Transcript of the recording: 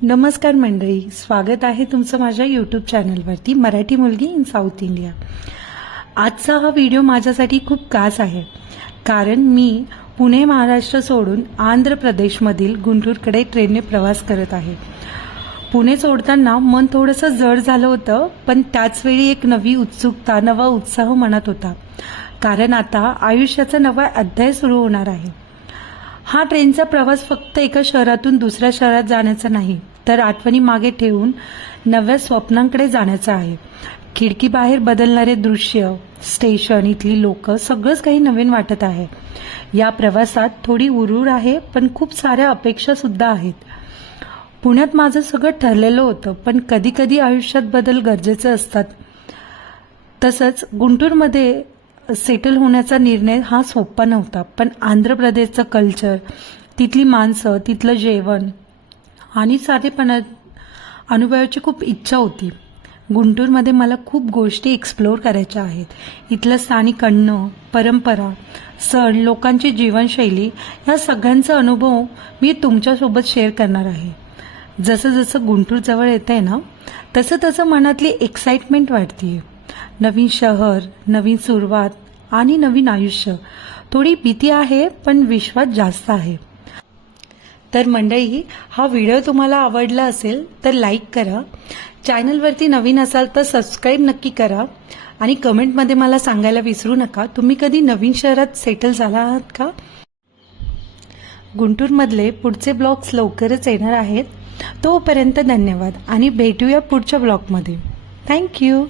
नमस्कार मंडळी, स्वागत आहे तुमचं माझ्या यूट्यूब चॅनलवरती मराठी मुलगी इन साऊथ इंडिया। आजचा हा व्हिडिओ माझ्यासाठी खूप खास आहे, कारण मी पुणे महाराष्ट्र सोडून आंध्र प्रदेशमधील गुंटूरकडे ट्रेनने प्रवास करत आहे। पुणे सोडताना मन थोडंसं जड झालं होतं, पण त्याचवेळी एक नवी उत्सुकता, नवा उत्साह मनात होता, कारण आता आयुष्याचा नवा अध्याय सुरू होणार आहे। हा ट्रेनचा प्रवास फक्त एका शहरातून दुसऱ्या शहरात जाण्याचा नाही, तर आठवणी मागे ठेवून नव्या स्वप्नांकडे जाण्याचा आहे। खिडकीबाहेर बदलणारे दृश्य, स्टेशन, इथली लोक, सगळंच काही नवीन वाटत आहे। या प्रवासात थोडी उरूर आहे, पण खूप साऱ्या अपेक्षा सुद्धा आहेत। पुण्यात माझं सगळं ठरलेलं होतं, पण कधी कधी आयुष्यात बदल गरजेचे असतात। तसंच गुंटूरमध्ये सेटल होण्याचा निर्णय हा सोपा नव्हता, पण आंध्र प्रदेशचं कल्चर, तिथली माणसं, तिथलं जेवण आणि साधेपणा अनुभवायची खूप इच्छा होती। गुंटूरमध्ये मला खूप गोष्टी एक्सप्लोअर करायच्या आहेत। इथलं स्थानिक अन्न, परंपरा, सण, लोकांची जीवनशैली, या सगळ्यांचा अनुभव मी तुमच्यासोबत शेअर करणार आहे। जसं जसं गुंटूर जवळ येतंय ना, तसं तसं मनातली एक्साइटमेंट वाढतीये। नवीन शहर, नवीन सुरुवात आणि नवीन आयुष्य। थोडी भीती आहे, पण विश्वास जास्त आहे। तर मंडळी, हा व्हिडिओ तुम्हाला आवडला असेल तर लाईक करा, चॅनलवरती नवीन असाल तर सबस्क्राईब नक्की करा, आणि कमेंटमध्ये मला सांगायला विसरू नका तुम्ही कधी नवीन शहरात सेटल झाला आहात का। गुंटूरमधले पुढचे ब्लॉग्स लवकरच येणार आहेत। तोपर्यंत धन्यवाद आणि भेटूया पुढच्या ब्लॉगमध्ये। थँक्यू।